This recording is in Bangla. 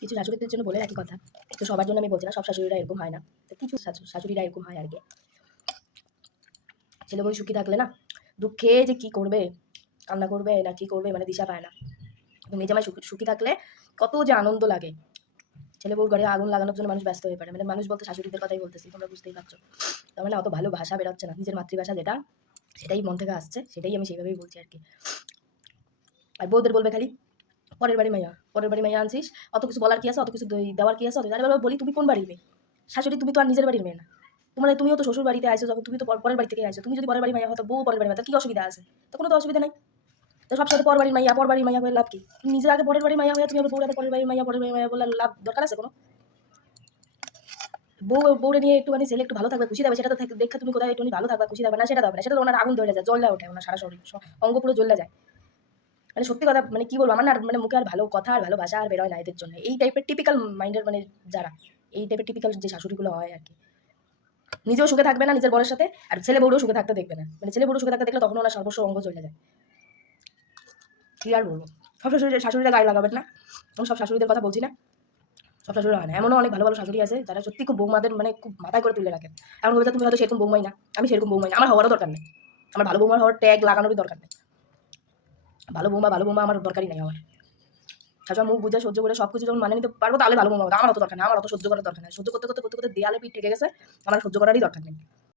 কিছু শাশুড়িদের জন্য বলে রাখি কথা, তো সবার জন্য আমি বলছি না, সব শাশুড়িরা এরকম হয় না, তো কিছু শাশুড়িরা এরকম হয় আর কি। ছেলে বউ সুখী থাকলে না দুঃখে যে কি করবে, কান্না করবে না কি করবে মানে দিশা পায় না। মেয়ে জামাই সুখী থাকলে কত যে আনন্দ লাগে। ছেলে বউর ঘরে আগুন লাগানোর জন্য মানুষ ব্যস্ত হয়ে পড়ে, মানে মানুষ বলতে শাশুড়িদের কথাই বলতেছি, তোমরা বুঝতেই পারছো। তার মানে অত ভালো ভাষা বেরোচ্ছে না, নিজের মাতৃভাষা যেটা সেটাই মন থেকে আসছে, সেটাই আমি সেইভাবেই বলছি আর কি। আর বউদের বলবে খালি পরের বাড়ি মাইয়া আনছিস, অত কিছু বলার কি আছে, অত কিছু দেওয়ার কি আছে, আরে বাবা বলি তুমি কোন বাড়ির মেয়ে? শাশুড়ি তুমি তো আর নিজের বাড়ির মেয়ে না, তুমিও তো শ্বশুর বাড়িতে আইছো, যখন তুমি তো পরের বাড়ি থেকে আইছো, তুমি যদি পরের বাড়ি মাইয়া হতো, বউ পরের বাড়ি মাইয়া, কি অসুবিধা আছে? তো কোনো তো অসুবিধা নাই। তো সবসময় পর বাড়ির মাইয়া হয়ে লাভ কি? তুমি নিজের আগে পরের বাড়ির মাইয়া হয়ে তুমি আবার বউর আগে পরের বাড়ির মাইয়া বলে লাভ দরকার আছে কোনো? বউরে নিয়ে একটুখানি ছেলে একটু ভালো থাকবে, খুশি থাকবে, সেটা তো দেখা তুমি কোথায় একটু ভালো থাকবে, খুশি থাকবে না, সেটা হবে না, সেটা তো ওনার আগুন ধরে যায়, জ্বলে ওঠে, ওনার সারা শরীর অঙ্গ পুরো জ্বলে যায়। মানে সত্যি কথা, মানে কি বলবো, আমার না মানে মুখে আর ভালো কথা আর ভালো ভাষা আর বেরোয় না এদের জন্য। এই টাইপের টিপিক্যাল মাইন্ডের মানে যারা এই টাইপের টিপিক্যাল যে শাশুড়িগুলো হয় আর কি, নিজেও সুখে থাকবে না নিজের বরের সাথে, আর ছেলে বউরও সুখে থাকতে দেখবে না, মানে ছেলে বউরও সুখে থাকতে দেখলে তখন ওনার সর্বস্ব অঙ্গ চলে যায়। কি আর বলবো, সব শাশুড়িরা গায়ে লাগাবেন না, আমি সব শাশুড়িদের কথা বলছি না, সব শাশুড়ি হয় না, এমনও অনেক ভালো ভালো শাশুড়ি আছে যারা সত্যি খুব বৌমাদের মানে খুব মাথায় করে তুলে রাখে। এমন বলতে তুমি হয়তো সেরকম বৌমাই না, আমি সেরকম বৌমাই না, আমার হওয়ারও দরকার নেই, আমার ভালো বৌমার হওয়ার ট্যাগ লাগানোরই দরকার নেই, ভালো বৌমা আমার দরকারই নেই আমার। শাশুড়ি মুখ বুঝে সহ্য করে সব কিছু যখন মানে নিতে পারবো তাহলে ভালো বৌমা হবে, আমার অত দরকার নেই, আমার অত সহ্য করার দরকার নেই, সহ্য করতে করতে দেয়ালে পিঠ ঠেকে গেছে, আমার সহ্য করারই দরকার নেই।